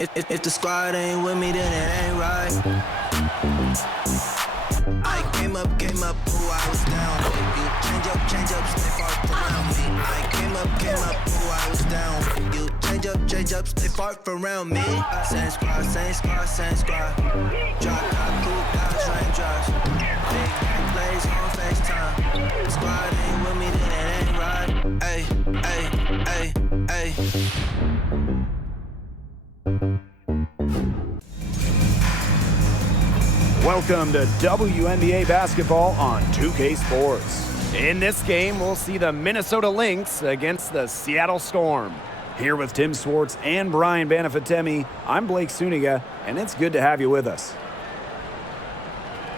If the squad ain't with me, then it ain't right. I came up, who I was down with you. Change up, stay far around me. I came up, who I was down with you. Change up, stay far around me. Same squad. Drop top, cool guys, raindrops. Big game plays on FaceTime. Squad ain't with me, then it ain't right. Ay. Welcome to WNBA basketball on 2K Sports. In this game, we'll see the Minnesota Lynx against the Seattle Storm. Here with Tim Swartz and Brian Banafitemi, I'm Blake Suniga, and it's good to have you with us.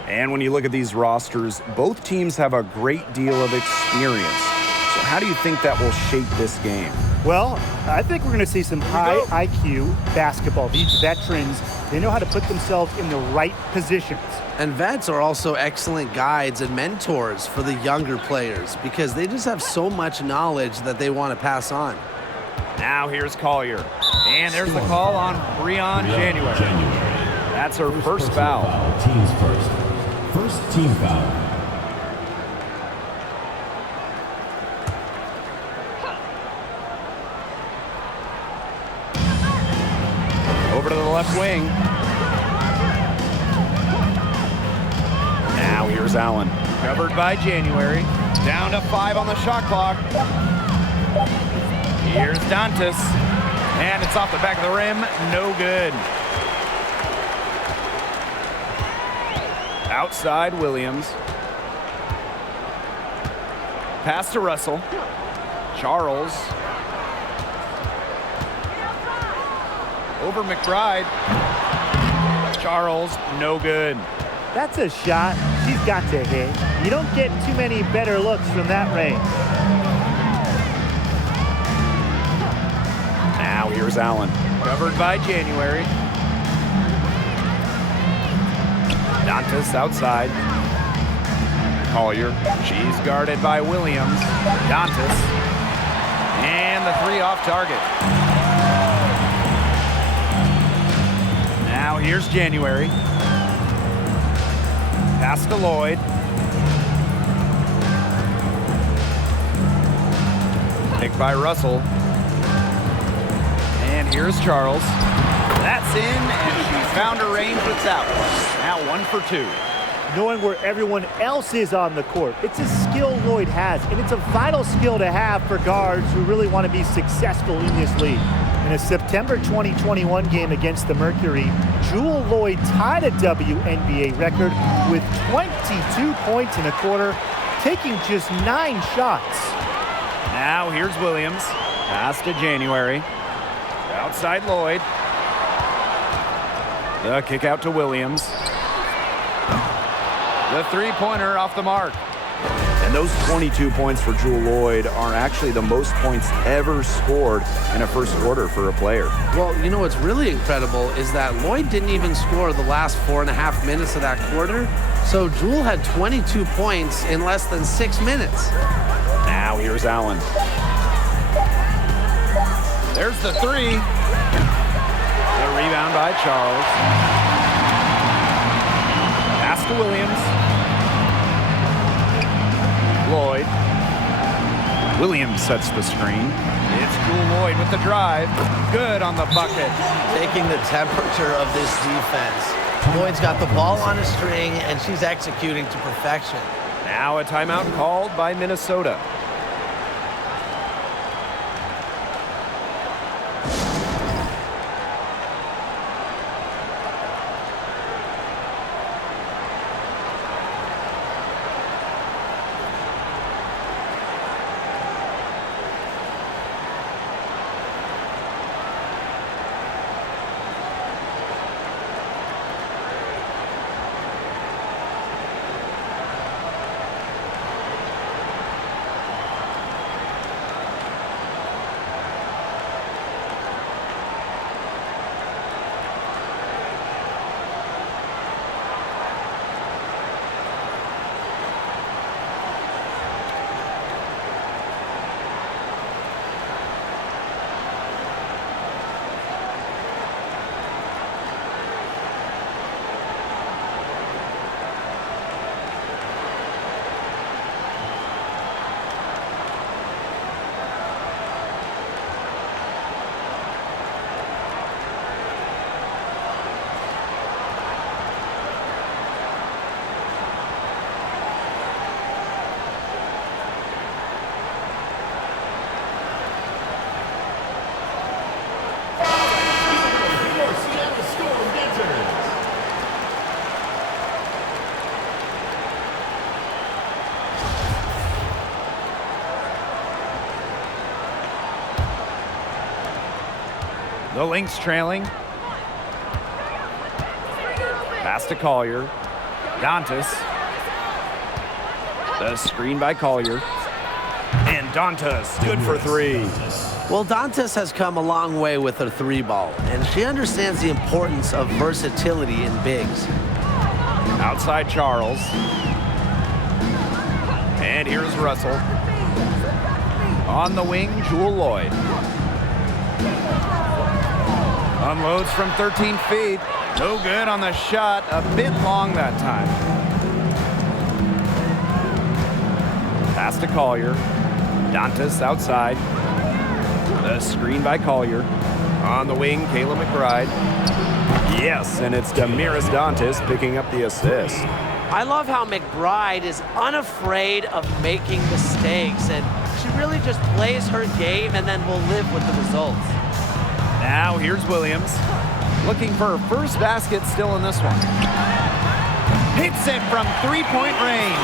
And when you look at these rosters, both teams have a great deal of experience. So how do you think that will shape this game? Well, I think we're going to see some high IQ basketball. These veterans, they know how to put themselves in the right positions. And vets are also excellent guides and mentors for the younger players because they just have so much knowledge that they want to pass on. Now here's Collier. And there's the call on Breon January. That's her first foul. Teams first. First team foul. Over to the left wing. Now here's Allen. Covered by January. Down to 5 on the shot clock. Here's Dantas. And it's off the back of the rim. No good. Outside Williams. Pass to Russell. Charles. Over McBride. Charles, no good. That's a shot she's got to hit. You don't get too many better looks from that range. Now here's Allen. Covered by January. Dantas outside. Collier. She's guarded by Williams. Dantas. And the 3 off target. Now here's January. Pass to Lloyd. Picked by Russell. And here's Charles. That's in, and she found her range without. Now 1 for 2. Knowing where everyone else is on the court, it's a skill Lloyd has, and it's a vital skill to have for guards who really want to be successful in this league. In a September 2021 game against the Mercury, Jewel Lloyd tied a WNBA record with 22 points in a quarter, taking just 9 shots. Now here's Williams. Pass to January. Outside Lloyd. The kick out to Williams. The three-pointer off the mark. And those 22 points for Jewel Lloyd are actually the most points ever scored in a first quarter for a player. Well, you know what's really incredible is that Lloyd didn't even score the last 4.5 minutes of that quarter. So Jewel had 22 points in less than 6 minutes. Now here's Allen. There's the 3. The rebound by Charles. Pass to Williams. Lloyd. Williams sets the screen. It's Jewel Lloyd with the drive. Good on the bucket. Taking the temperature of this defense. Lloyd's got the ball on a string, and she's executing to perfection. Now a timeout called by Minnesota. The Lynx trailing. Pass to Collier. Dantas. The screen by Collier. And Dantas, good for three. Well, Dantas has come a long way with her three ball, and she understands the importance of versatility in bigs. Outside Charles. And here's Russell. On the wing, Jewel Lloyd. Unloads from 13 feet. No good on the shot. A bit long that time. Pass to Collier. Dantas outside. The screen by Collier. On the wing, Kayla McBride. Yes, and it's Damiris Dantas picking up the assist. I love how McBride is unafraid of making mistakes, and she really just plays her game and then will live with the results. Now here's Williams. Looking for her first basket still in this one. Hits it from three-point range.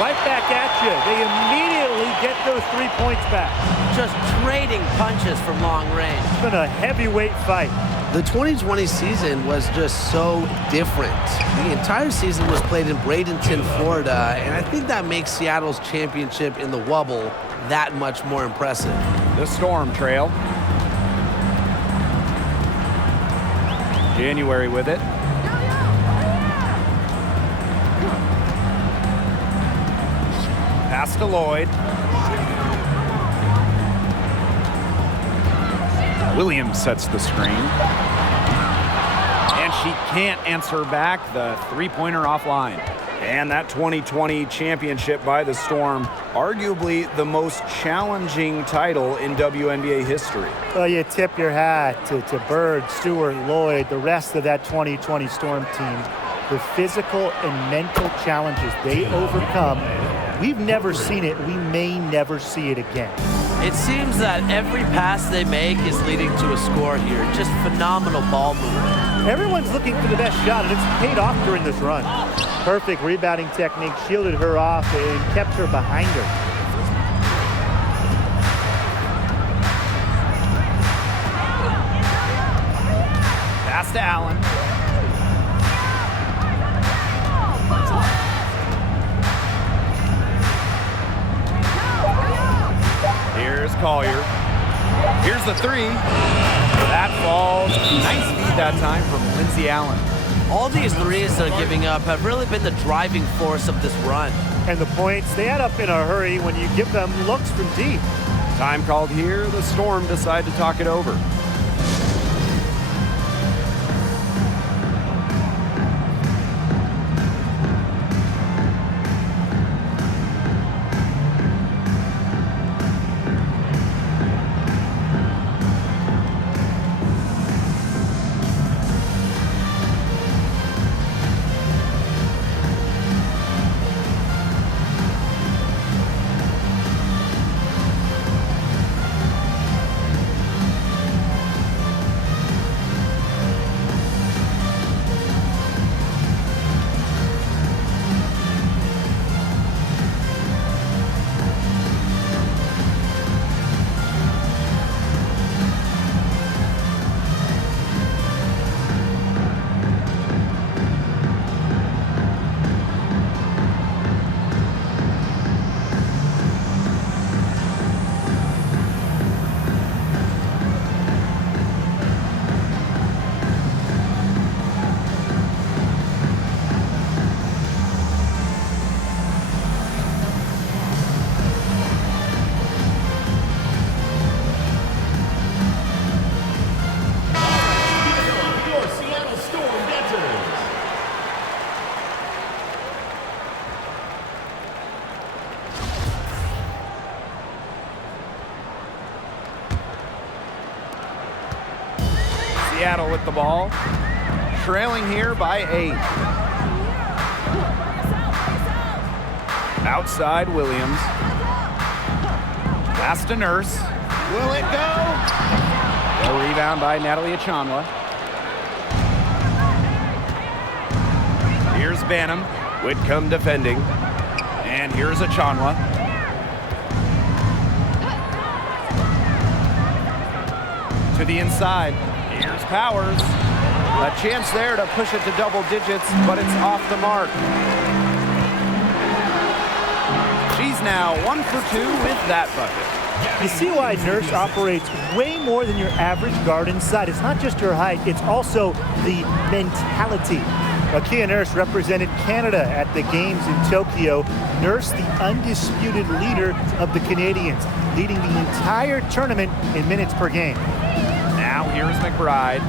Right back at you. They immediately get those 3 points back. Just trading punches from long range. It's been a heavyweight fight. The 2020 season was just so different. The entire season was played in Bradenton, Florida, and I think that makes Seattle's championship in the Wubble that much more impressive. The Storm trail. January with it. Pass to Lloyd. Williams sets the screen. And she can't answer back the three-pointer offline. And that 2020 championship by the Storm, arguably the most challenging title in WNBA history. Well, you tip your hat to Bird, Stewart, Lloyd, the rest of that 2020 Storm team. The physical and mental challenges they overcome, we've never seen it. We may never see it again. It seems that every pass they make is leading to a score here. Just phenomenal ball movement. Everyone's looking for the best shot, and it's paid off during this run. Perfect rebounding technique shielded her off and kept her behind her. Pass to Allen. Here's Collier. Here's the three. That falls. Nice feed that time from Lindsey Allen. All these threes they're giving up have really been the driving force of this run. And the points, they add up in a hurry when you give them looks from deep. Time called here. The Storm decide to talk it over. Seattle with the ball, trailing here by 8. Outside Williams. Pass to Nurse. Will it go? A rebound by Natalie Achanwa. Here's Banham. Whitcomb defending. And here's Achanwa. To the inside. Here's Powers. A chance there to push it to double digits, but it's off the mark. She's now 1 for 2 with that bucket. You see why Nurse operates way more than your average guard inside. It's not just her height, it's also the mentality. Kia Nurse represented Canada at the games in Tokyo. Nurse, the undisputed leader of the Canadians, leading the entire tournament in minutes per game. Now here's McBride.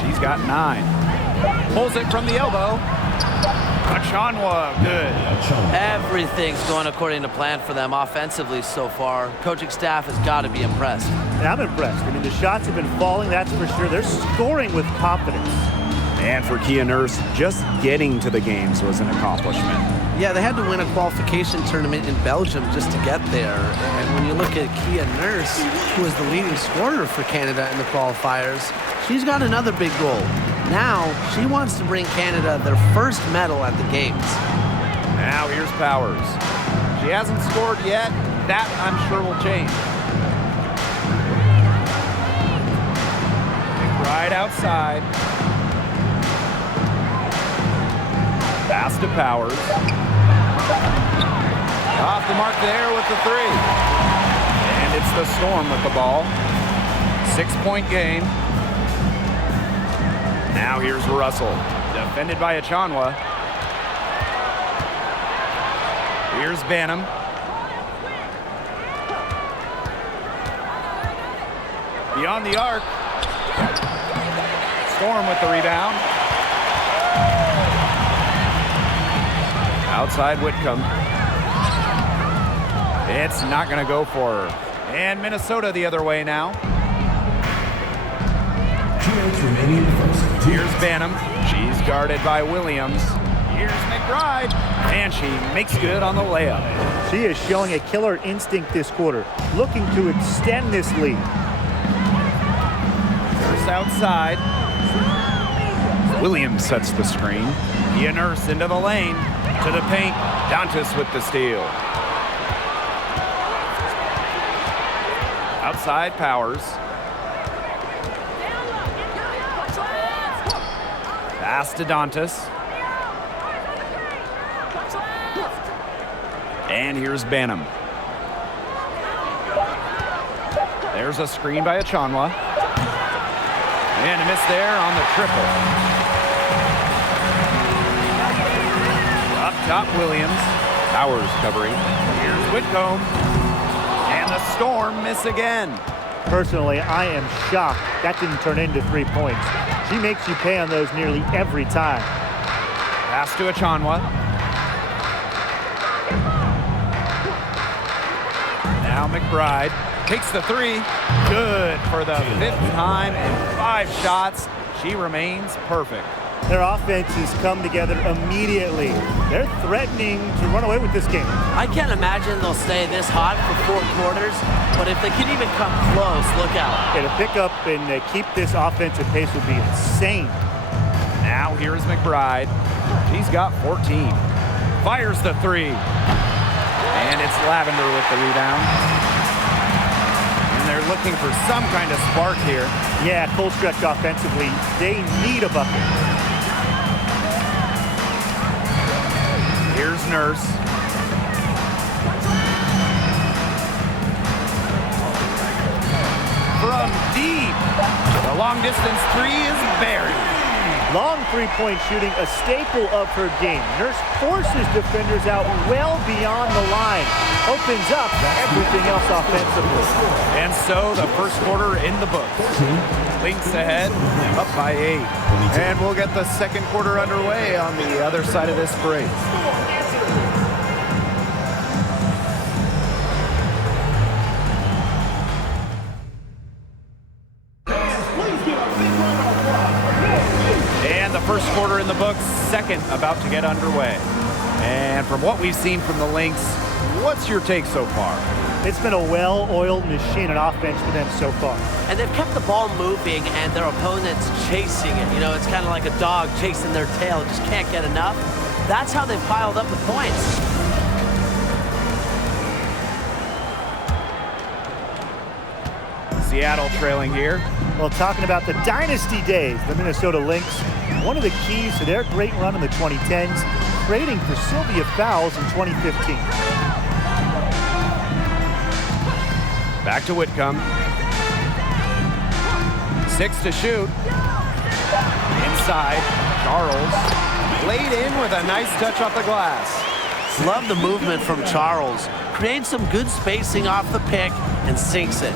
She's got 9. Pulls it from the elbow. Achanwa, good. Everything's going according to plan for them offensively so far. Coaching staff has got to be impressed. And I'm impressed. I mean, the shots have been falling, that's for sure. They're scoring with confidence. And for Kia Nurse, just getting to the games was an accomplishment. Yeah, they had to win a qualification tournament in Belgium just to get there. And when you look at Kia Nurse, who is the leading scorer for Canada in the qualifiers, she's got another big goal. Now, she wants to bring Canada their first medal at the games. Now here's Powers. She hasn't scored yet. That, I'm sure, will change. Right outside. Pass to Powers. Off the mark there with the 3. And it's the Storm with the ball. 6-point game. Now here's Russell. Defended by Achanwa. Here's Banham. Beyond the arc. Storm with the rebound. Outside Whitcomb. It's not going to go for her. And Minnesota the other way now. 2 minutes remaining in the first. Here's Banham. She's guarded by Williams. Here's McBride. And she makes good on the layup. She is showing a killer instinct this quarter, looking to extend this lead. Nurse outside. Williams sets the screen. Kia Nurse into the lane. To the paint. Dantas with the steal. Outside Powers. Pass to Dantas. And here's Banham. There's a screen by Achanwa. And a miss there on the triple. Up top, Williams. Powers covering. Here's Whitcomb. And the Storm miss again. Personally, I am shocked that didn't turn into 3 points. She makes you pay on those nearly every time. Pass to Achanwa. Now McBride takes the 3. Good for the 5th time in 5 shots. She remains perfect. Their offenses come together immediately. They're threatening to run away with this game. I can't imagine they'll stay this hot for 4 quarters, but if they can even come close, look out. Yeah, to pick up and keep this offensive pace would be insane. Now here's McBride. She's got 14. Fires the 3. And it's Lavender with the rebound. And they're looking for some kind of spark here. Yeah, full stretch offensively. They need a bucket. Here's Nurse. From deep. The long distance 3 is buried. Long three-point shooting, a staple of her game. Nurse forces defenders out well beyond the line. Opens up everything else offensively. And so the first quarter in the books. Lynx ahead, up by 8. And we'll get the second quarter underway on the other side of this break. And the first quarter in the books, second about to get underway. And from what we've seen from the Lynx, what's your take so far? It's been a well-oiled machine on offense for them so far. And they've kept the ball moving and their opponents chasing it. You know, it's kind of like a dog chasing their tail, just can't get enough. That's how they've piled up the points. Seattle trailing here. Well, talking about the dynasty days, the Minnesota Lynx, one of the keys to their great run in the 2010s, trading for Sylvia Fowles in 2015. Back to Whitcomb. 6 to shoot. Inside, Charles. Laid in with a nice touch off the glass. Love the movement from Charles. Creates some good spacing off the pick and sinks it.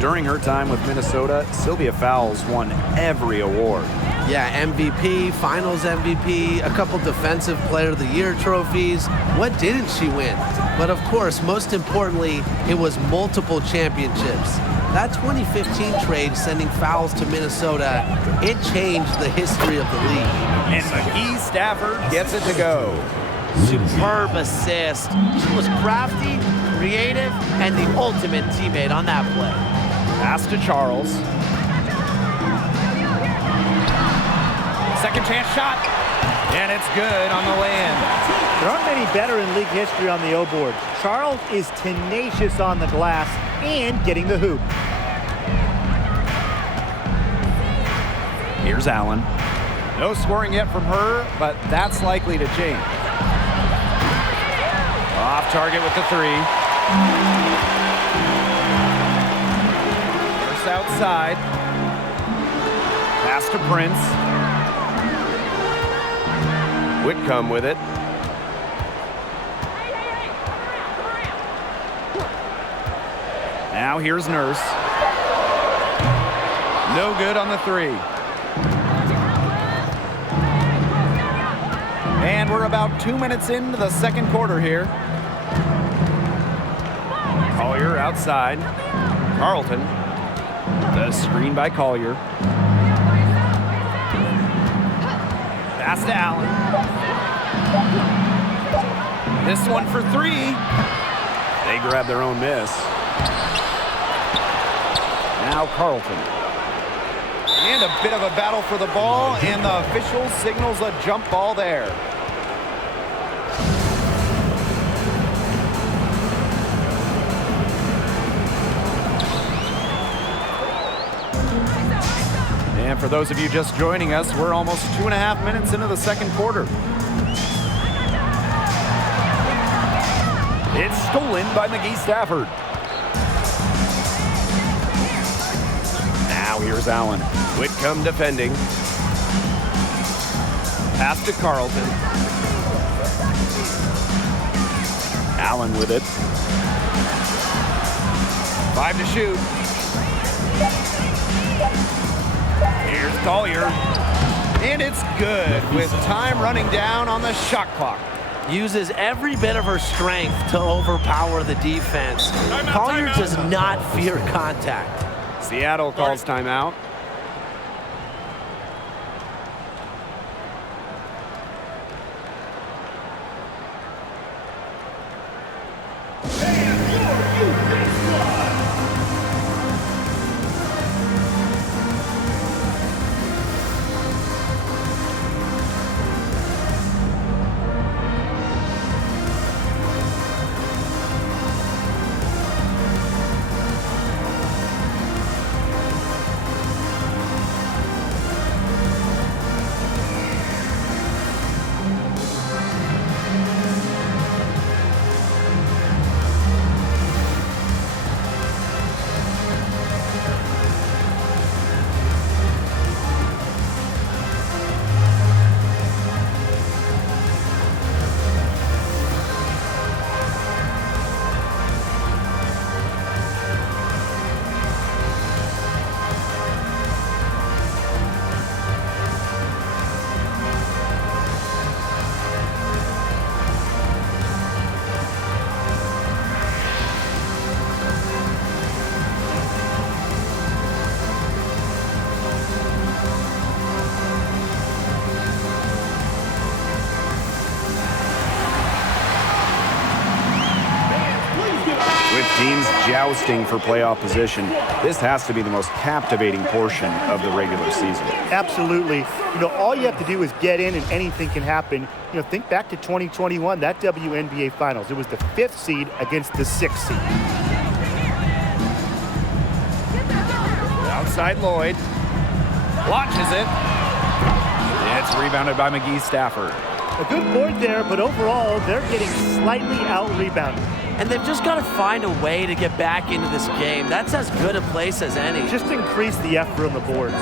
During her time with Minnesota, Sylvia Fowles won every award. Yeah, MVP, Finals MVP, a couple Defensive Player of the Year trophies. What didn't she win? But of course, most importantly, it was multiple championships. That 2015 trade sending Fowles to Minnesota, it changed the history of the league. And McGee Stafford gets it to go. Superb assist. She was crafty, creative, and the ultimate teammate on that play. Pass to Charles. Second chance shot. And it's good on the way-in. There aren't many better in league history on the O-board. Charles is tenacious on the glass and getting the hoop. Here's Allen. No scoring yet from her, but that's likely to change. Off target with the 3. First outside. Pass to Prince. Whitcomb with it. Now here's Nurse. No good on the 3. And we're about 2 minutes into the second quarter here. Collier outside. Carlton. The screen by Collier. Pass to Allen. This one for 3. They grab their own miss. Now Carlton. And a bit of a battle for the ball, and the official signals a jump ball there. And for those of you just joining us, we're almost 2.5 minutes into the second quarter. It's stolen by McGee Stafford. Now here's Allen. Whitcomb defending. Pass to Carlton. Allen with it. 5 to shoot. Here's Collier. And it's good with time running down on the shot clock. Uses every bit of her strength to overpower the defense. Collier does not fear contact. Seattle calls timeout. With teams jousting for playoff position, this has to be the most captivating portion of the regular season. Absolutely. You know, all you have to do is get in and anything can happen. You know, think back to 2021, that WNBA Finals. It was the 5th seed against the 6th seed. Outside Lloyd. Launches it. It's rebounded by McGee Stafford. A good board there, but overall, they're getting slightly out-rebounded. And they've just got to find a way to get back into this game. That's as good a place as any. Just increase the effort on the boards.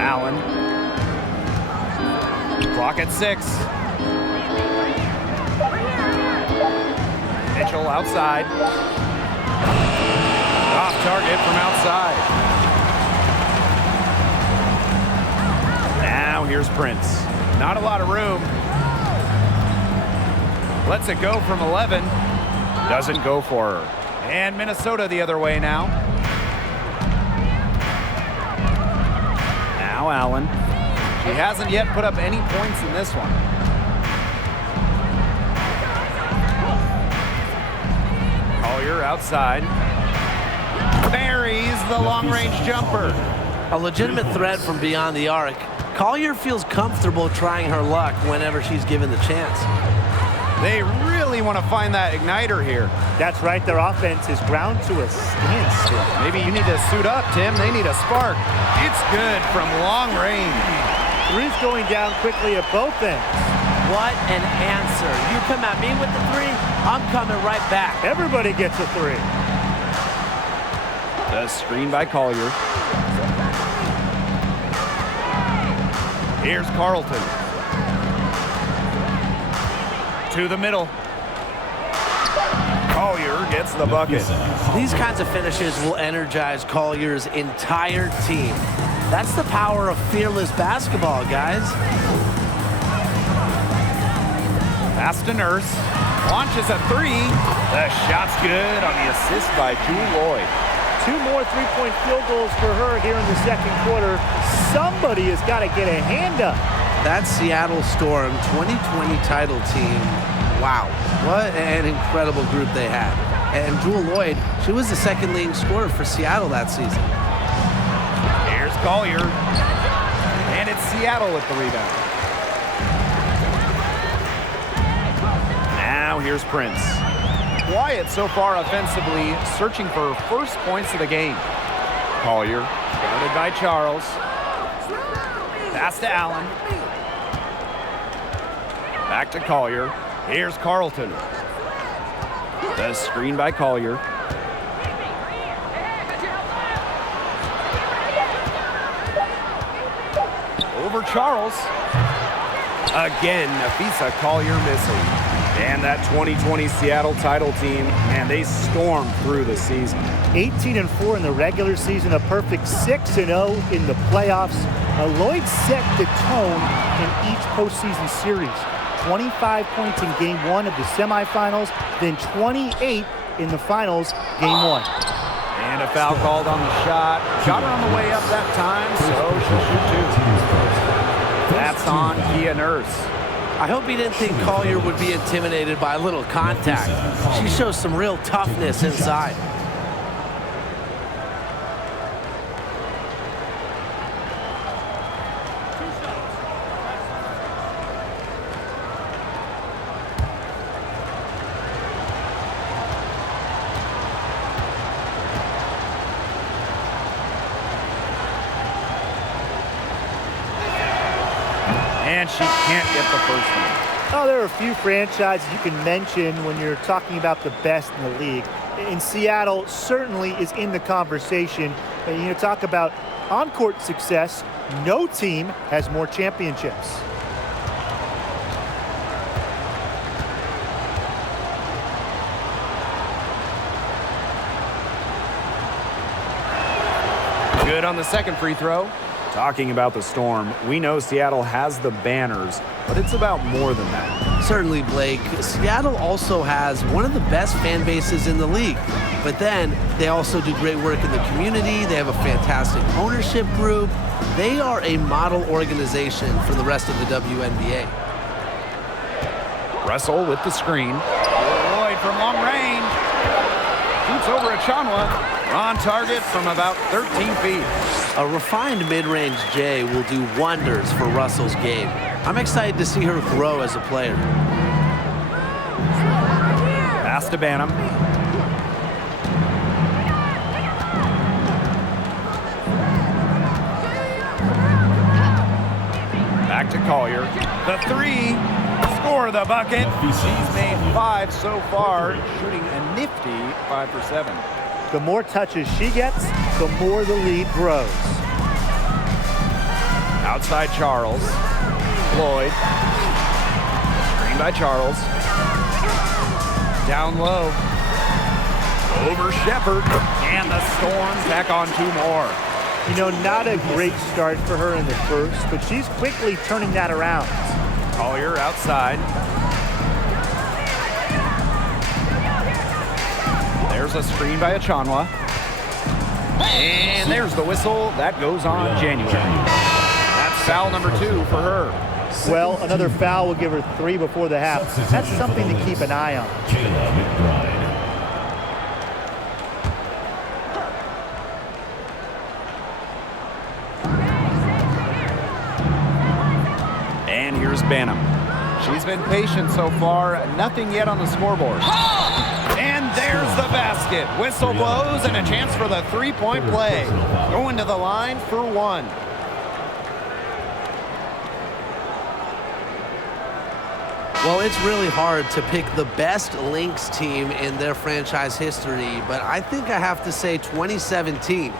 Allen. Clock at 6. Mitchell outside. Off target from outside. Now here's Prince. Not a lot of room. Lets it go from 11. Doesn't go for her. And Minnesota the other way now. Now Allen. She hasn't yet put up any points in this one. Collier outside. Buries the long-range jumper. A legitimate threat from beyond the arc. Collier feels comfortable trying her luck whenever she's given the chance. They really want to find that igniter here. That's right, their offense is ground to a standstill. Maybe you need to suit up, Tim. They need a spark. It's good from long range. Three's going down quickly at both ends. What an answer. You come at me with the three, I'm coming right back. Everybody gets a three. The screen by Collier. Here's Carlton. To the middle. Collier gets the bucket. These kinds of finishes will energize Collier's entire team. That's the power of fearless basketball, guys. Pass to Nurse. Launches a three. The shot's good on the assist by Jewel Lloyd. 2 more three-point field goals for her here in the second quarter. Somebody has got to get a hand up. That Seattle Storm 2020 title team, wow, what an incredible group they had. And Jewel Lloyd, she was the second leading scorer for Seattle that season. Here's Collier. And it's Seattle with the rebound. Now here's Prince. Quiet so far offensively, searching for first points of the game. Collier, guarded by Charles. Pass to Allen. Back to Collier. Here's Carlton. The screen by Collier. Over Charles. Again, Nafisa Collier missing. And that 2020 Seattle title team, and they stormed through the season. 18-4 in the regular season, a perfect 6-0 in the playoffs. Lloyd set the tone in each postseason series. 25 points in Game 1 of the semifinals, then 28 in the finals, Game 1. And a foul called on the shot. Got her on the way up that time, so she'll shoot two. That's on Kia Nurse. I hope he didn't think Collier would be intimidated by a little contact. She shows some real toughness inside. And she can't get the first one. Oh, there are a few franchises you can mention when you're talking about the best in the league. And Seattle certainly is in the conversation. And you talk about on-court success, no team has more championships. Good on the second free throw. Talking about the Storm, we know Seattle has the banners, but it's about more than that. Certainly, Blake. Seattle also has one of the best fan bases in the league. But then they also do great work in the community. They have a fantastic ownership group. They are a model organization for the rest of the WNBA. Russell with the screen. Lloyd from long range. Shoots over Achanwa. On target from about 13 feet. A refined mid-range J will do wonders for Russell's game. I'm excited to see her grow as a player. Pass to Banham. The three. Score the bucket. She's made 5 so far, shooting a nifty 5 for 7. The more touches she gets, the more the lead grows. Outside Charles. Lloyd. Screen by Charles. Down low. Over Shepard. And the Storm tack on 2 more. You know, not a great start for her in the first, but she's quickly turning that around. Collier outside. There's a screen by Achanwa. And there's the whistle. That goes on January. That's foul number 2 for her. Well, another foul will give her 3 before the half. That's something to keep an eye on. And here's Banham. She's been patient so far. Nothing yet on the scoreboard. And there's the basket. Whistle blows and a chance for the 3-point play. Going to the line for 1. Well, it's really hard to pick the best Lynx team in their franchise history, but I think I have to say 2017.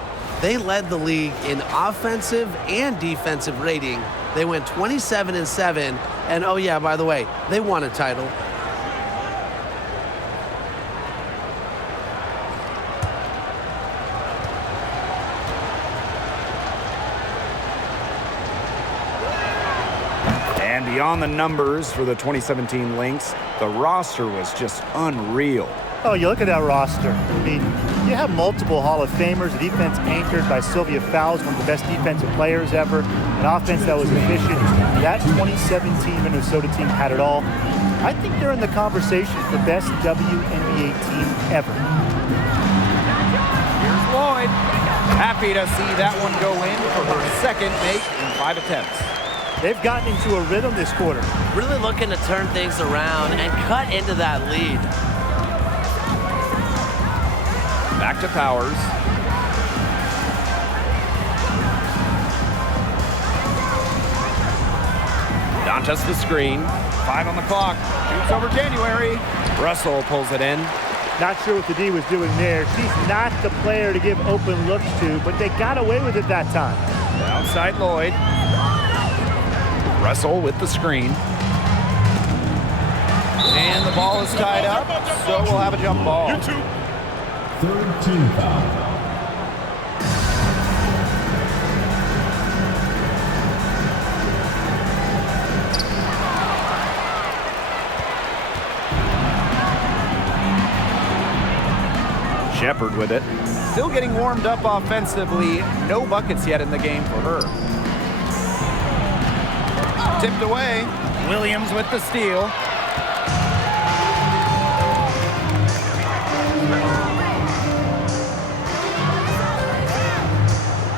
They led the league in offensive and defensive rating. They went 27-7, and oh yeah, by the way, they won a title. And beyond the numbers for the 2017 Lynx, the roster was just unreal. Oh, you look at that roster. I mean, you have multiple Hall of Famers, a defense anchored by Sylvia Fowles, one of the best defensive players ever, an offense that was efficient. That 2017 Minnesota team had it all. I think they're in the conversation for best WNBA team ever. Here's Lloyd. Happy to see that one go in for her second make in 5 attempts. They've gotten into a rhythm this quarter. Really looking to turn things around and cut into that lead. Back to Powers. Dantas the screen. 5 on the clock. Shoots over January. Russell pulls it in. Not sure what the D was doing there. She's not the player to give open looks to, but they got away with it that time. Outside Lloyd. Russell with the screen. And the ball is tied up, so we'll have a jump ball. Third team foul. Shepard with it. Still getting warmed up offensively. No buckets yet in the game for her. Tipped away. Williams with the steal.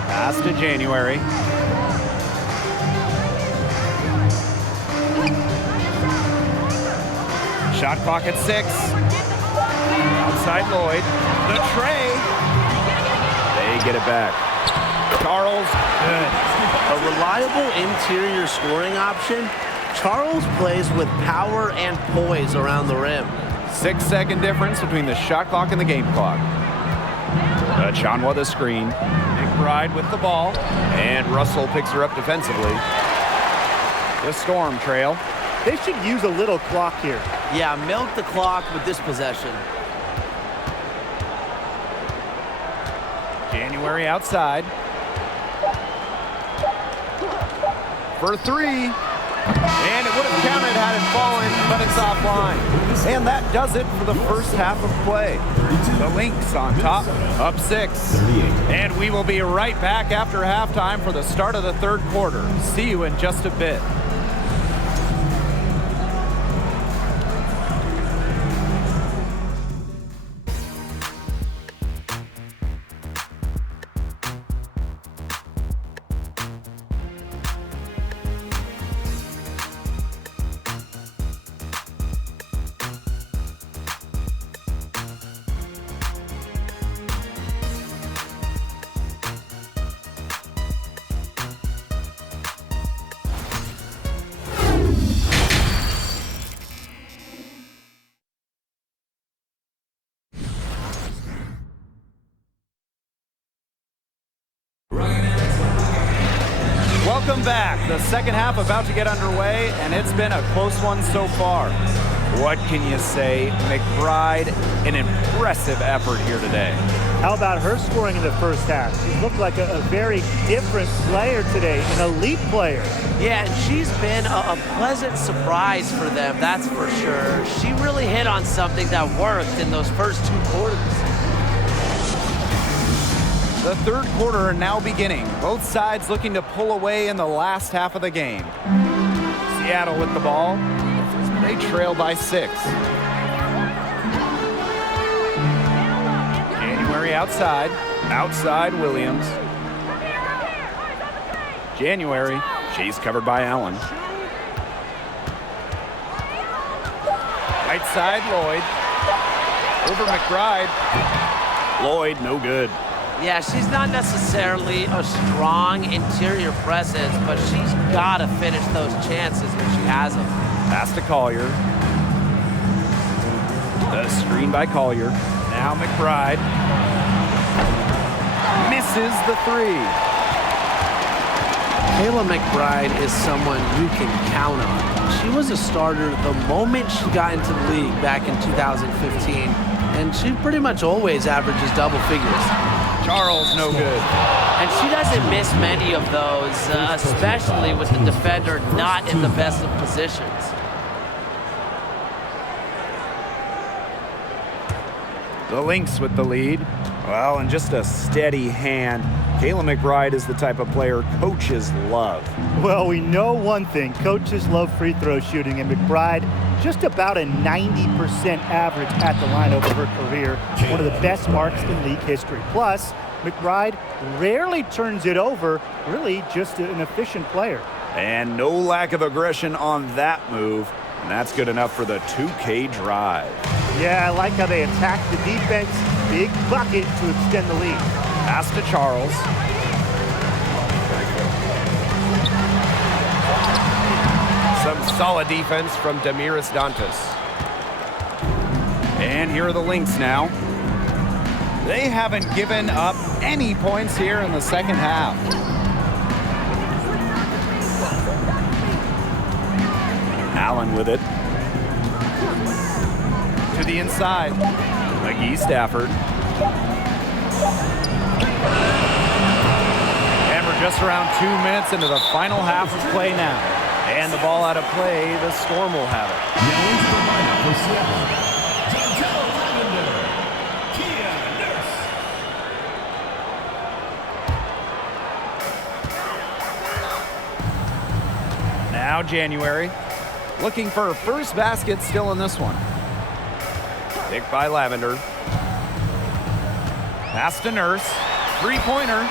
Pass to January. Shot clock at 6. Outside Lloyd. The tray. They get it back. Charles, good. A reliable interior scoring option. Charles plays with power and poise around the rim. 6-second difference between the shot clock and the game clock. Achanwa the screen. McBride with the ball. And Russell picks her up defensively. The Storm trail. They should use a little clock here. Yeah, milk the clock with this possession. January outside. For 3. And it would have counted had it fallen, but it's offline. And that does it for the first half of play. The Lynx on top, up 6. And we will be right back after halftime for the start of the third quarter. See you in just a bit. Welcome back. The second half about to get underway, and it's been a close one so far. What can you say? McBride, an impressive effort here today. How about her scoring in the first half? She looked like a very different player today, an elite player. Yeah, and she's been a pleasant surprise for them, that's for sure. She really hit on something that worked in those first 2 quarters. The third quarter now beginning. Both sides looking to pull away in the last half of the game. Seattle with the ball. They trail by 6. January outside. Outside Williams. January. She's covered by Allen. Right side Lloyd. Over McBride. Lloyd no good. Yeah, she's not necessarily a strong interior presence, but she's got to finish those chances when she has them. Pass to Collier. The screen by Collier. Now McBride. Misses the 3. Kayla McBride is someone you can count on. She was a starter the moment she got into the league back in 2015, and she pretty much always averages double figures. Charles no good. And she doesn't miss many of those, especially with the defender not in the best of positions. The Lynx with the lead. Well, and just a steady hand. Kayla McBride is the type of player coaches love. Well, we know one thing. Coaches love free throw shooting, and McBride just about a 90% average at the line over her career. One of the best marks in league history. Plus, McBride rarely turns it over. Really just an efficient player. And no lack of aggression on that move. And that's good enough for the 2K drive. Yeah, I like how they attack the defense. Big bucket to extend the lead. Pass to Charles. Some solid defense from Damiris Dantas. And here are the Lynx now. They haven't given up any points here in the second half. Allen with it. To the inside. McGee Stafford. And we're just around 2 minutes into the final half of play now. And the ball out of play, the Storm will have it. Now into the lineup for Seattle. Downtown Lavender, Kia Nurse. Now January. Looking for her first basket still in this one. Picked by Lavender. Pass to Nurse. 3-pointer.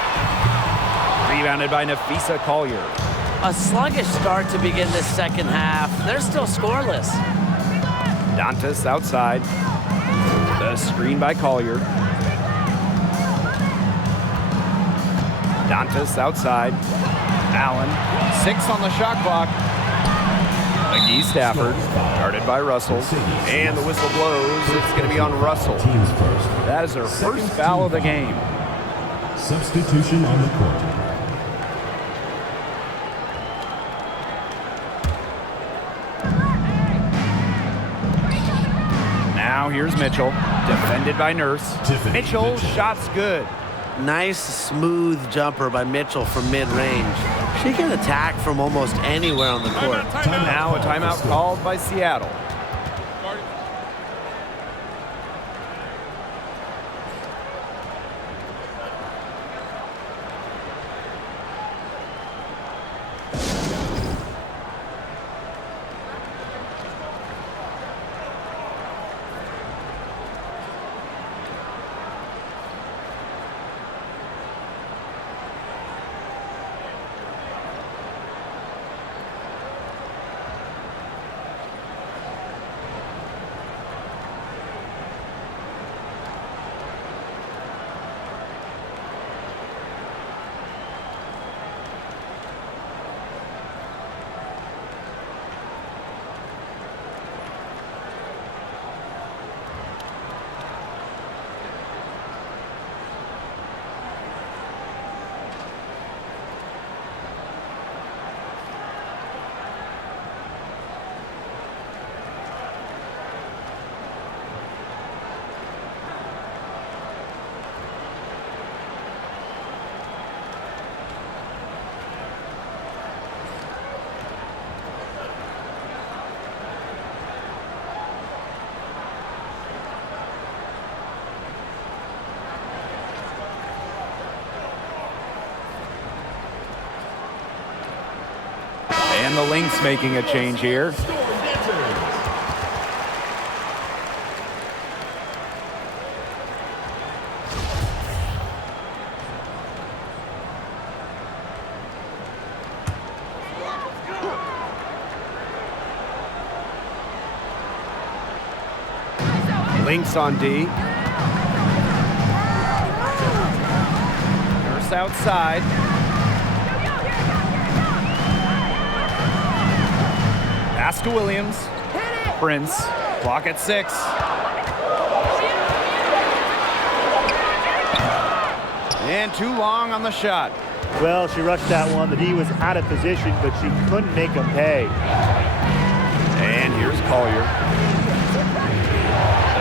Rebounded by Nafisa Collier. A sluggish start to begin this second half. They're still scoreless. Dantas outside. The screen by Collier. Dantas outside. Allen. 6 on the shot clock. McGee Stafford, guarded by Russell, and the whistle blows. It's going to be on Russell. That is her first foul of the game. Substitution on the court. Now here's Mitchell, defended by Nurse. Mitchell, shot's good. Nice, smooth jumper by Mitchell from mid-range. She can attack from almost anywhere on the court. Now a timeout called by Seattle. And the Lynx making a change here. Lynx on D. Nurse outside. Pass to Williams. Prince. Clock at 6. And too long on the shot. Well, she rushed that one. The D was out of position, but she couldn't make him pay. And here's Collier.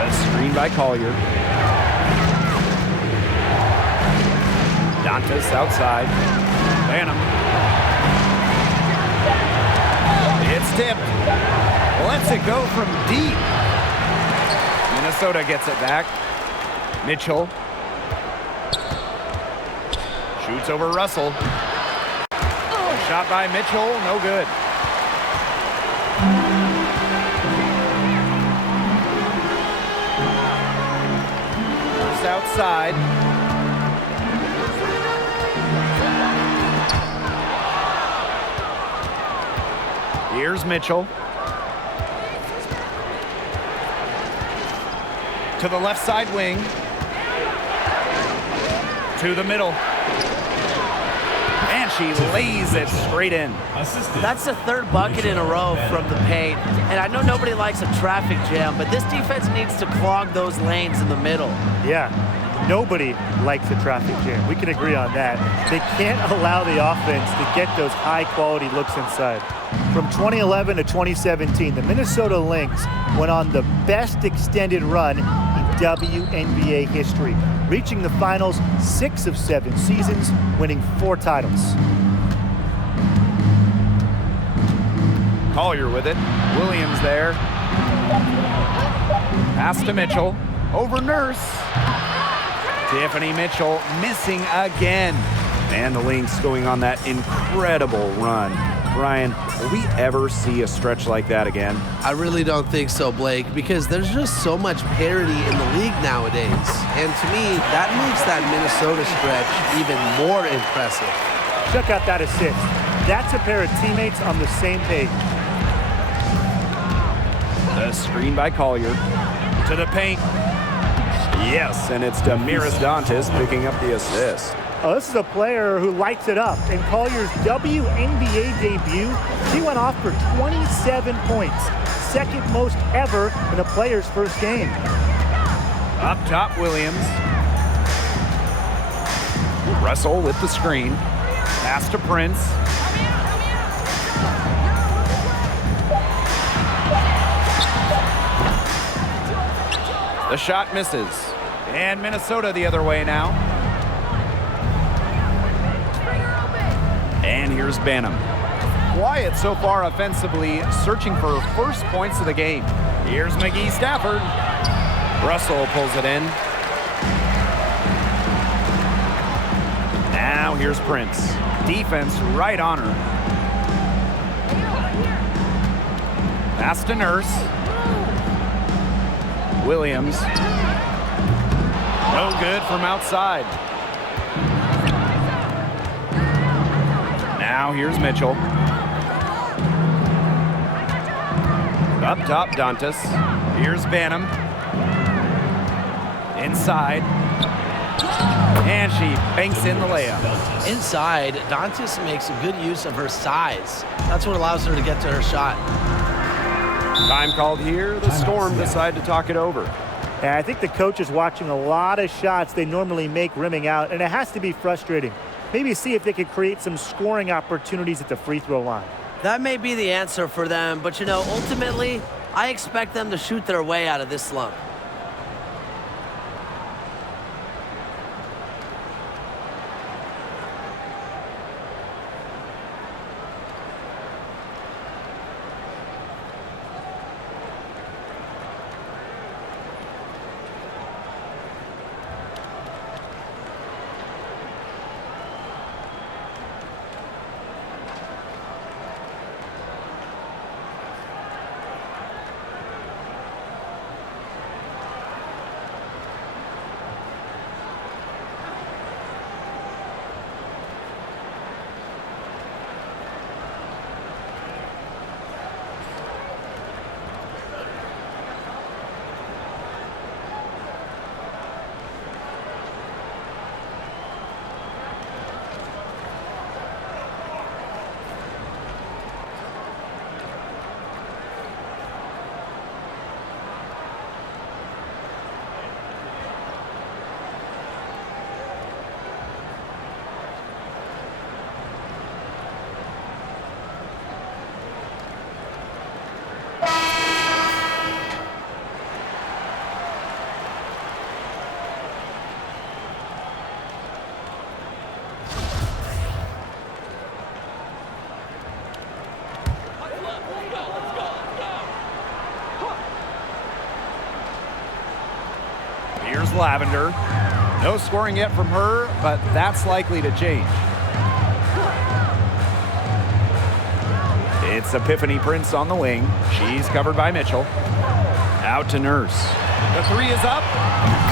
A screen by Collier. Dantas outside. Banham. It's tipped. Lets it go from deep. Minnesota gets it back. Mitchell. Shoots over Russell. Shot by Mitchell, no good. First outside. Here's Mitchell. To the left side wing. To the middle. And she lays it straight in. That's the third bucket in a row from the paint. And I know nobody likes a traffic jam, but this defense needs to clog those lanes in the middle. Yeah, nobody likes a traffic jam. We can agree on that. They can't allow the offense to get those high-quality looks inside. From 2011 to 2017, the Minnesota Lynx went on the best extended run in WNBA history, reaching the finals 6 of 7 seasons, winning 4 titles. Collier with it. Williams there. Pass to Mitchell. Over Nurse. Tiffany Mitchell missing again. And the Lynx going on that incredible run. Brian, will we ever see a stretch like that again? I really don't think so, Blake, because there's just so much parity in the league nowadays. And to me, that makes that Minnesota stretch even more impressive. Check out that assist. That's a pair of teammates on the same page. The screen by Collier. To the paint. Yes, and it's Damiris Dantas picking up the assist. Oh, this is a player who lights it up. In Collier's WNBA debut, he went off for 27 points, second most ever in a player's first game. Up top, Williams. Russell with the screen. Pass to Prince. The shot misses. And Minnesota the other way now. And here's Banham. Quiet so far offensively, searching for first points of the game. Here's McGee Stafford. Russell pulls it in. Now here's Prince. Defense right on her. Pass to Nurse. Williams. No good from outside. Now here's Mitchell. Up top, Dantas. Here's Banham. Inside. And she banks in the layup. Inside, Dantas makes a good use of her size. That's what allows her to get to her shot. Time called here. The Storm decide to talk it over. And I think the coach is watching a lot of shots they normally make rimming out, and it has to be frustrating. Maybe see if they could create some scoring opportunities at the free throw line. That may be the answer for them, but you know, ultimately, I expect them to shoot their way out of this slump. Lavender. No scoring yet from her, but that's likely to change. It's Epiphany Prince on the wing. She's covered by Mitchell. Out to Nurse. The three is up.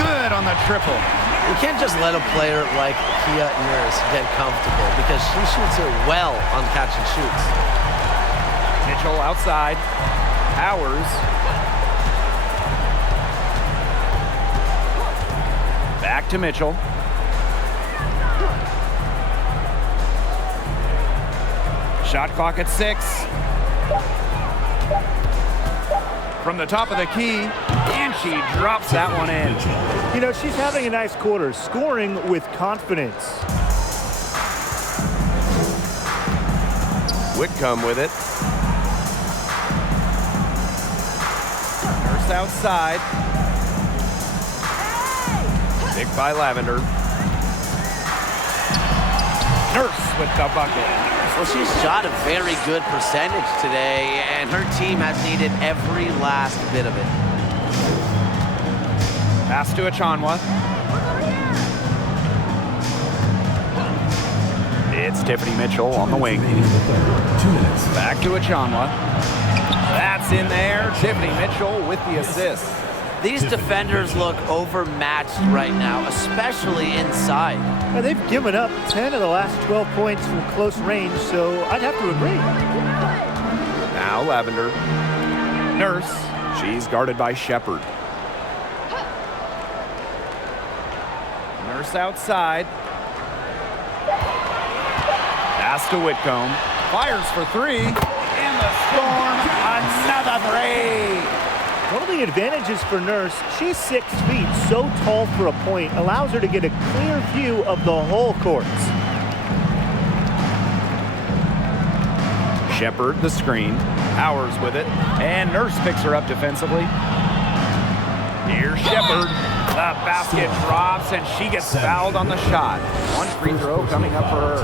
Good on the triple. You can't just let a player like Kia Nurse get comfortable because she shoots it well on catch and shoots. Mitchell outside. Powers. Back to Mitchell. Shot clock at 6. From the top of the key, and she drops that one in. You know, she's having a nice quarter, scoring with confidence. Whitcomb with it. Nurse outside. Picked by Lavender. Nurse with the bucket. Well, she's shot a very good percentage today, and her team has needed every last bit of it. Pass to Achanwa. It's Tiffany Mitchell on the wing. 2 minutes. Back to Achanwa. That's in there. Tiffany Mitchell with the assist. These defenders look overmatched right now, especially inside. Now, they've given up 10 of the last 12 points from close range, so I'd have to agree. Now Lavender. Nurse. She's guarded by Shepard. Nurse outside. Pass to Whitcomb. Fires for 3. And the Storm, another 3. One of the advantages for Nurse, she's 6 feet, so tall for a point, allows her to get a clear view of the whole court. Shepard, the screen. Powers with it. And Nurse picks her up defensively. Here's Shepard. The basket drops, and she gets fouled on the shot. One free throw coming up for her.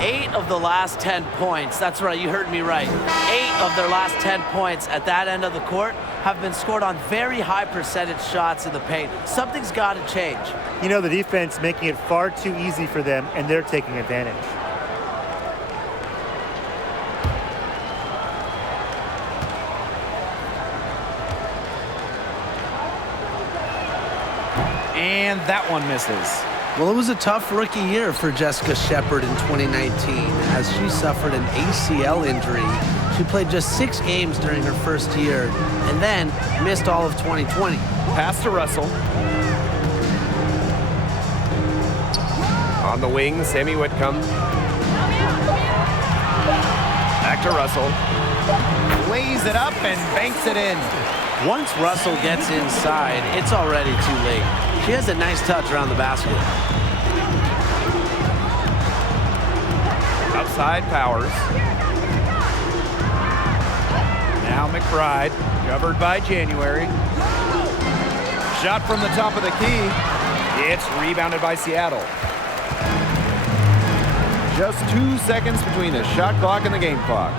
8 of the last 10 points, that's right, you heard me right. 8 of their last 10 points at that end of the court have been scored on very high percentage shots in the paint. Something's got to change. You know, the defense making it far too easy for them, and they're taking advantage. And that one misses. Well, it was a tough rookie year for Jessica Shepard in 2019 as she suffered an ACL injury. She played just 6 games during her first year and then missed all of 2020. Pass to Russell. On the wing, Sammy Whitcomb. Back to Russell. Lays it up and banks it in. Once Russell gets inside, it's already too late. She has a nice touch around the basket. Outside Powers. Now McBride, covered by January. Shot from the top of the key. It's rebounded by Seattle. Just 2 seconds between the shot clock and the game clock.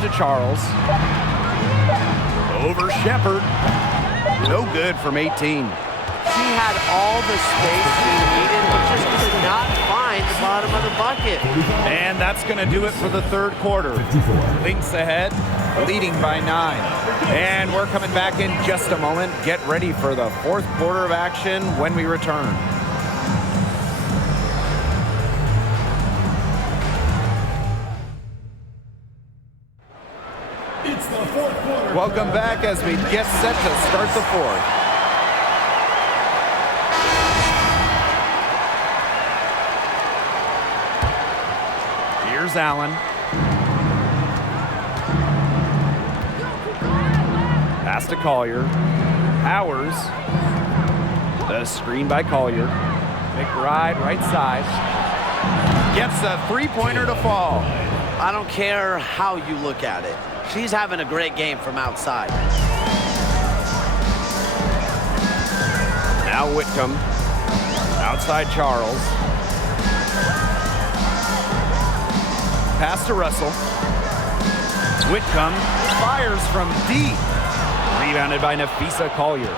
To Charles. Over Shepard. No good from 18. She had all the space she needed, but just could not find the bottom of the bucket. And that's going to do it for the third quarter. Lynx ahead, leading by 9. And we're coming back in just a moment. Get ready for the fourth quarter of action when we return. Welcome back as we get set to start the fourth. Here's Allen. Pass to Collier. Powers. The screen by Collier. McBride, right side. Gets a three-pointer to fall. I don't care how you look at it. She's having a great game from outside. Now Whitcomb. Outside Charles. Pass to Russell. Whitcomb fires from deep. Rebounded by Nafisa Collier.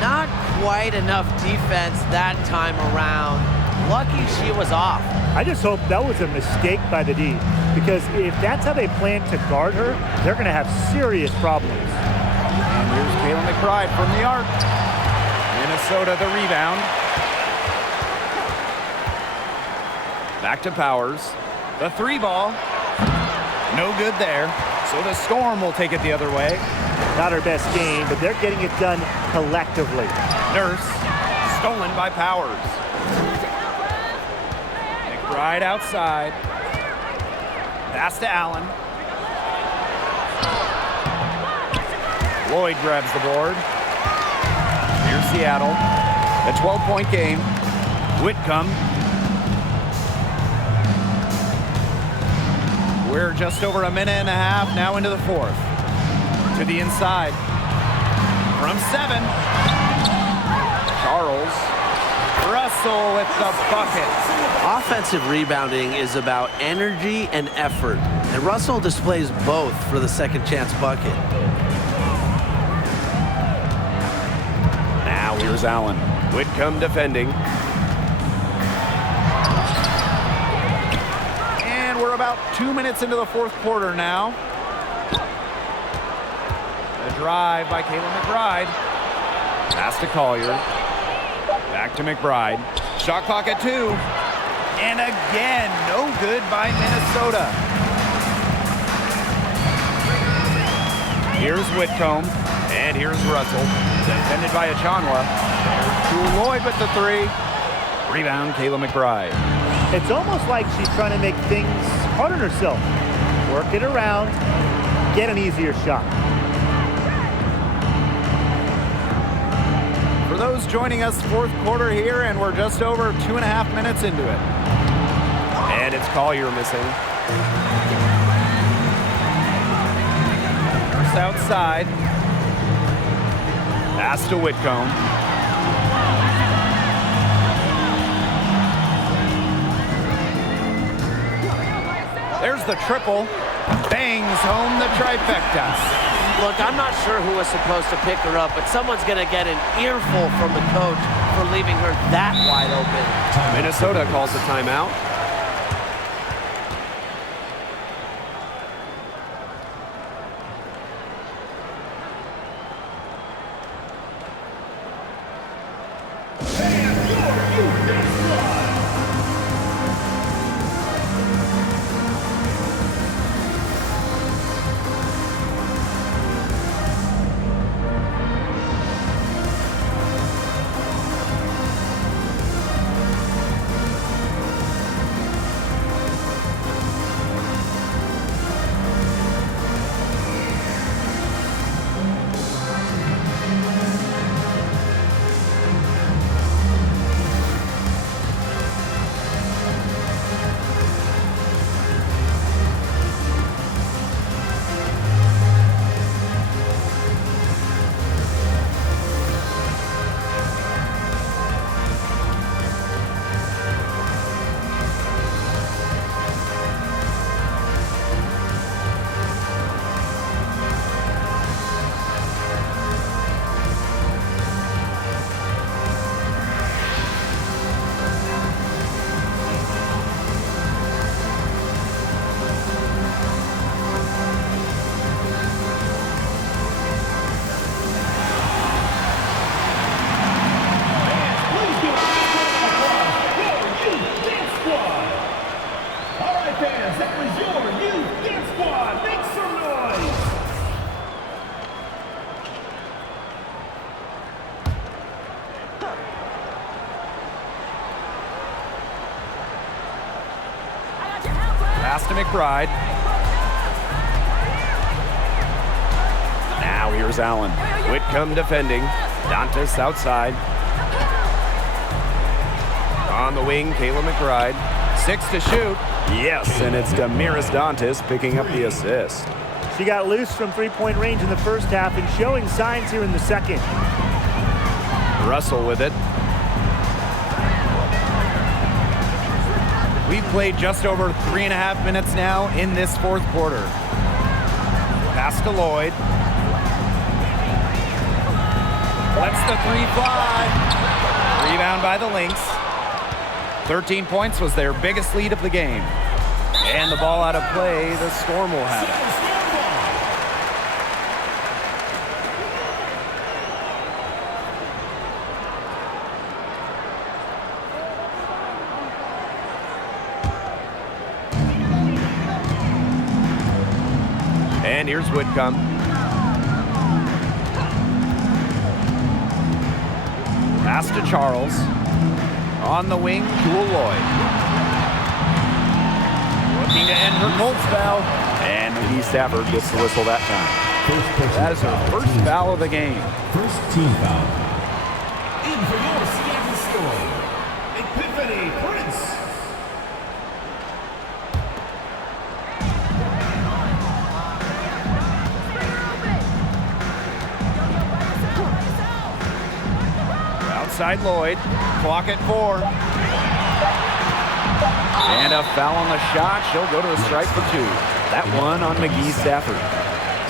Not quite enough defense that time around. Lucky she was off. I just hope that was a mistake by the D, because if that's how they plan to guard her, they're going to have serious problems. And here's Kayla McBride from the arc. Minnesota the rebound. Back to Powers. The 3 ball. No good there. So the Storm will take it the other way. Not her best game, but they're getting it done collectively. Nurse. Stolen by Powers. McBride outside. Pass to Allen. Lloyd grabs the board. Here's Seattle. A 12-point game. Whitcomb. We're just over a minute and a half now into the 4th. To the inside. From 7. Charles. Russell with the bucket. Offensive rebounding is about energy and effort, and Russell displays both for the second chance bucket. Now here's Allen. Whitcomb defending. And we're about 2 minutes into the 4th quarter now. A drive by Kayla McBride. Pass to Collier. Back to McBride. Shot clock at 2. And again, no good by Minnesota. Here's Whitcomb. And here's Russell. Defended by Achanwa. There's Lloyd with the 3. Rebound, Kayla McBride. It's almost like she's trying to make things hard on herself. Work it around, get an easier shot. For those joining us, 4th quarter here, and we're just over 2.5 minutes into it. And it's Collier missing. First outside. Pass to Whitcomb. There's the triple. Bangs home the trifecta. Look, I'm not sure who was supposed to pick her up, but someone's going to get an earful from the coach for leaving her that wide open. Minnesota calls the timeout. Pass to McBride. Now here's Allen. Whitcomb defending. Dantas outside. On the wing, Kayla McBride. 6 to shoot. Yes, and it's Damaris Dantas picking up the assist. She got loose from three-point range in the first half and showing signs here in the second. Russell with it. We've played just over 3.5 minutes now in this fourth quarter. Pass to Lloyd. Lets the three fly. Rebound by the Lynx. 13 points was their biggest lead of the game. And the ball out of play, the Storm will have it. And here's Whitcomb. Pass to Charles. On the wing, Jewel Lloyd. Looking to end her Colts foul. And McGee Stafford gets the whistle that time. That is her first foul of the game. First team foul. In for your Seattle Storm, Epiphany Prince. Outside Lloyd, clock at 4. And a foul on the shot. She'll go to the strike for 2. That one on McGee Stafford.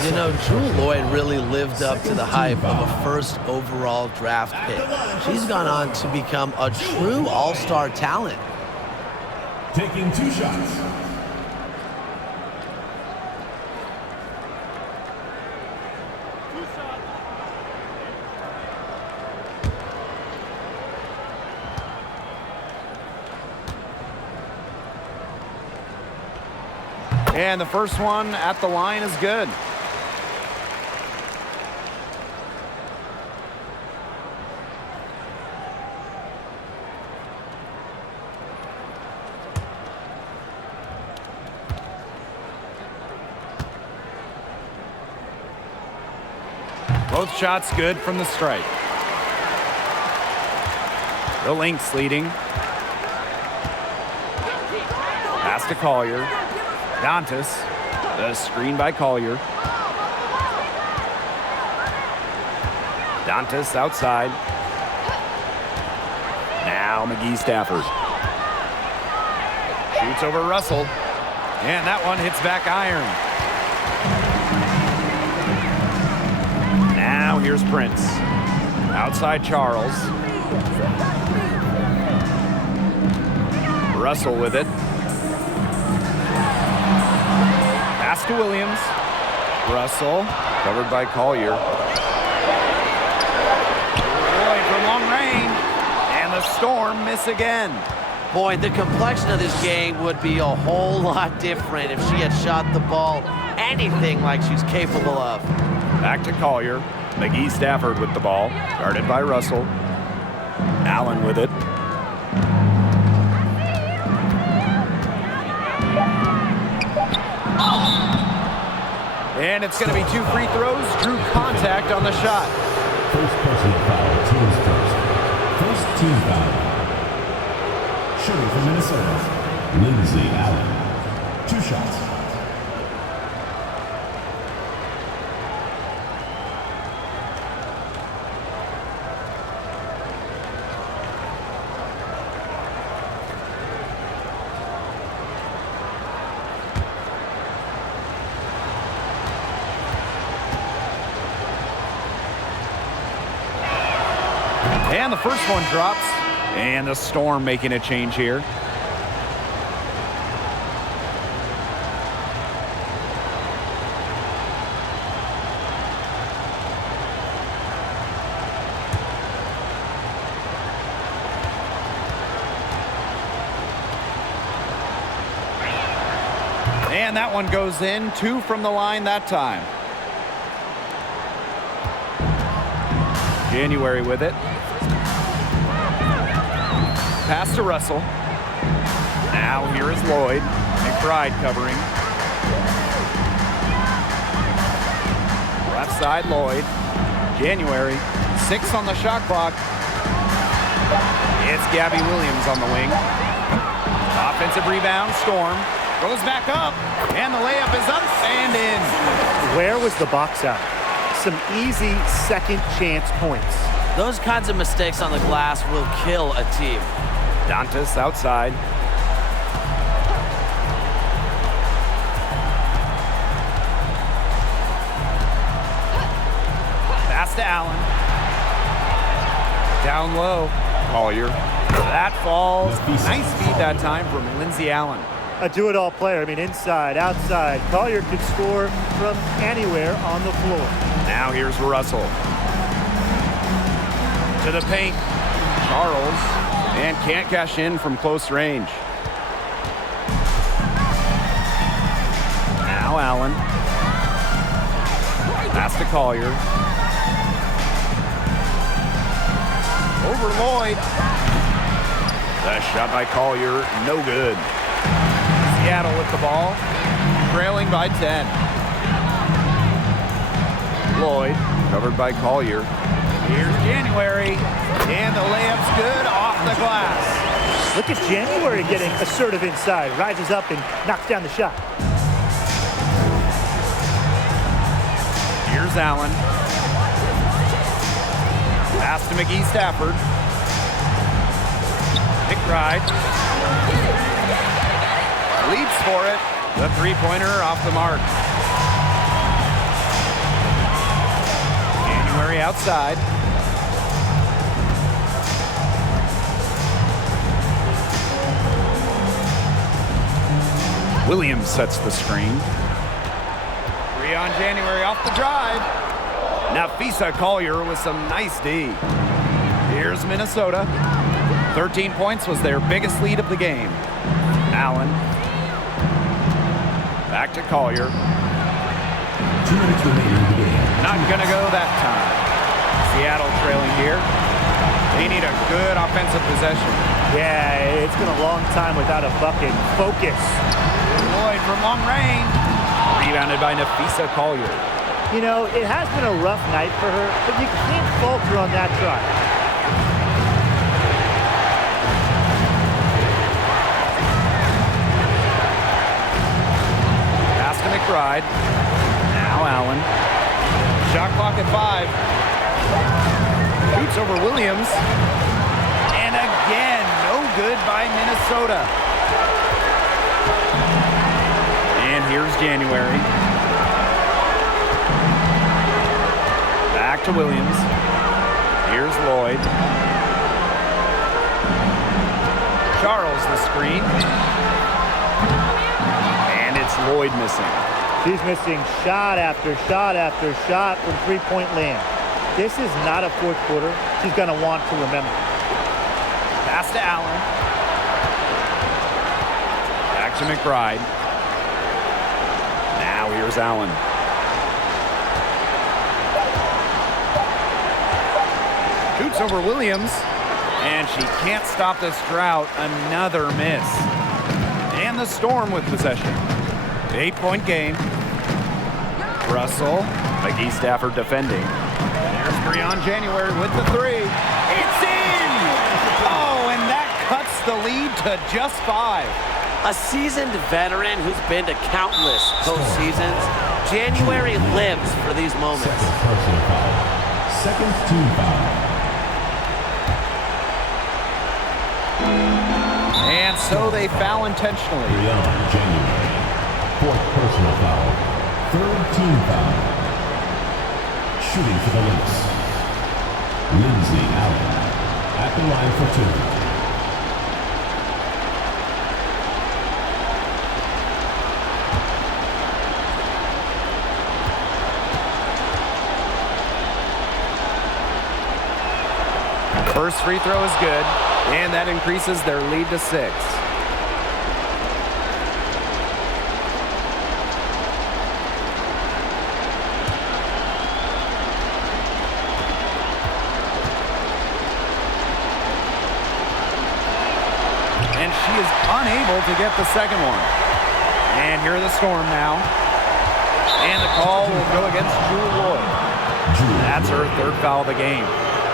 You know, Jewel Lloyd really lived up to the hype of a first overall draft pick. She's gone on to become a true all-star talent. Taking 2 shots. And the first one at the line is good. Both shots good from the strike. The Lynx leading. Pass to Collier. Dantas, the screen by Collier. Dantas outside. Now McGee Stafford. Shoots over Russell. And that one hits back iron. Now here's Prince. Outside Charles. Russell with it. Pass to Williams. Russell, covered by Collier. Boy, from long range. And the Storm miss again. Boy, the complexion of this game would be a whole lot different if she had shot the ball anything like she's capable of. Back to Collier. McGee Stafford with the ball. Guarded by Russell. Allen with it. And it's going to be 2 free throws. Drew contact on the shot. First personal foul, team's first. First team foul. Shooting from Minnesota, Lindsay Allen. 2 shots. And the first one drops. And the Storm making a change here. And that one goes in. 2 from the line that time. January with it. Pass to Russell. Now here is Lloyd. McBride covering. Left side Lloyd. January. 6 on the shot clock. It's Gabby Williams on the wing. Offensive rebound, Storm. Goes back up. And the layup is up and in. Where was the box out? Some easy second chance points. Those kinds of mistakes on the glass will kill a team. Dantas outside. to Allen. Down low. Collier. That falls. Nice feed that time from Lindsey Allen. A do-it-all player. I mean, inside, outside. Collier could score from anywhere on the floor. Now here's Russell. To the paint. Charles. And can't cash in from close range. Now Allen. Pass to Collier. Over Lloyd. The shot by Collier, no good. Seattle with the ball, trailing by 10. Lloyd, covered by Collier. Here's January, and the layup's good off the glass. Look at January getting assertive inside, rises up and knocks down the shot. Here's Allen. Pass to McGee Stafford. McBride. Leaps for it. The three-pointer off the mark. January outside. Williams sets the screen. Three on January off the drive. Nafisa Collier with some nice D. Here's Minnesota. 13 points was their biggest lead of the game. Allen. Back to Collier. 2 minutes remaining in the game. Not gonna go that time. Seattle trailing here. They need a good offensive possession. Yeah, it's been a long time without a bucket. Focus. Lloyd from long range. Rebounded by Nafisa Collier. You know, it has been a rough night for her, but you can't falter on that try. Pass to McBride. Now Allen. Shot clock at 5. Shoots over Williams. And again, no good by Minnesota. And here's January. Back to Williams. Here's Lloyd. Charles the screen. And it's Lloyd missing. She's missing shot after shot after shot from three-point land. This is not a fourth quarter she's going to want to remember. Pass to Allen. Back to McBride. Now here's Allen. Shoots over Williams, and she can't stop this drought. Another miss. And the Storm with possession. 8-point game. Russell, McGee Stafford defending. There's Breon January with the three. It's in! Oh, and that cuts the lead to just 5. A seasoned veteran who's been to countless postseasons, January lives for these moments. Personal foul. Second team foul. And so they foul intentionally. Breon January. Fourth personal foul. Third team foul. Shooting for the Lynx. Lindsey Allen at the line for 2. First free throw is good, and that increases their lead to 6. And she is unable to get the second one. And here are the Storm now. And the call will go against Jewel Lloyd. That's her third foul of the game.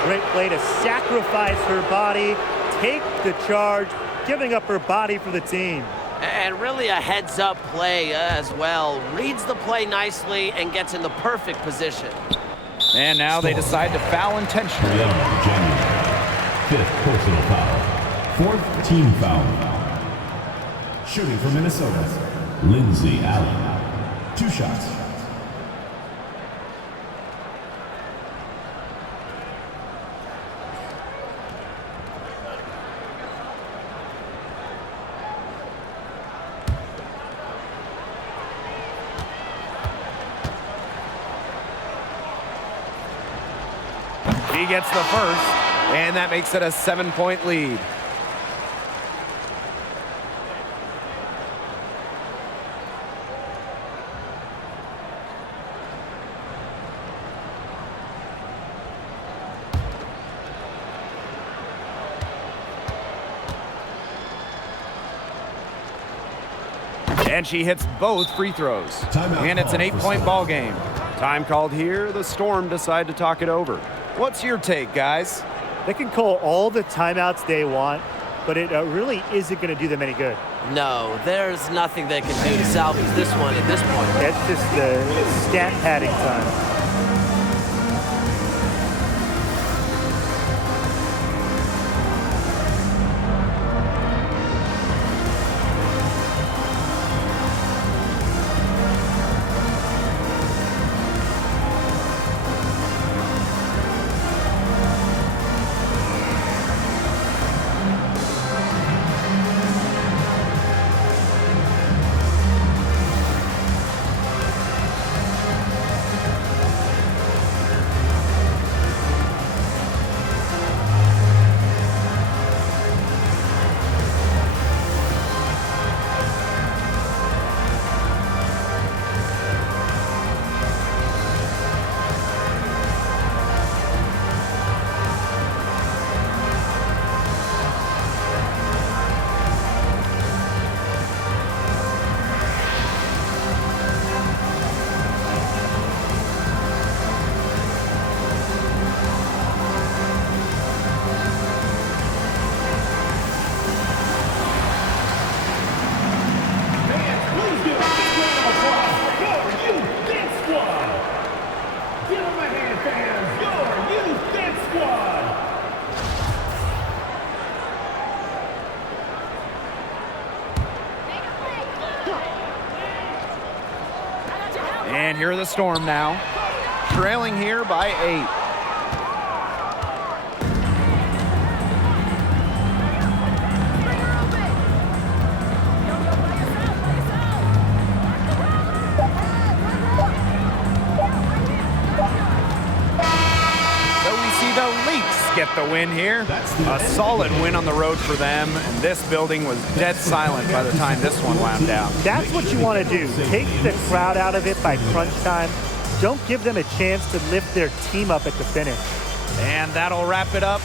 Great play to sacrifice her body, take the charge, giving up her body for the team. And really a heads-up play as well. Reads the play nicely and gets in the perfect position. And now they decide to foul intentionally. Breon January. Fifth personal foul. Fourth team foul. Shooting for Minnesota. Lindsey Allen. 2 shots. She gets the first, and that makes it a 7-point lead. And she hits both free throws. And it's an 8-point ball game. Time called here. The Storm decide to talk it over. What's your take, guys? They can call all the timeouts they want, but it really isn't going to do them any good. No, there's nothing they can do to salvage this one at this point. That's just the stat padding time. And here are the Storm now, trailing here by 8. Get the win here. A solid win on the road for them, and this building was dead silent by the time this one wound down. That's what you want to do. Take the crowd out of it by crunch time. Don't give them a chance to lift their team up at the finish. And that'll wrap it up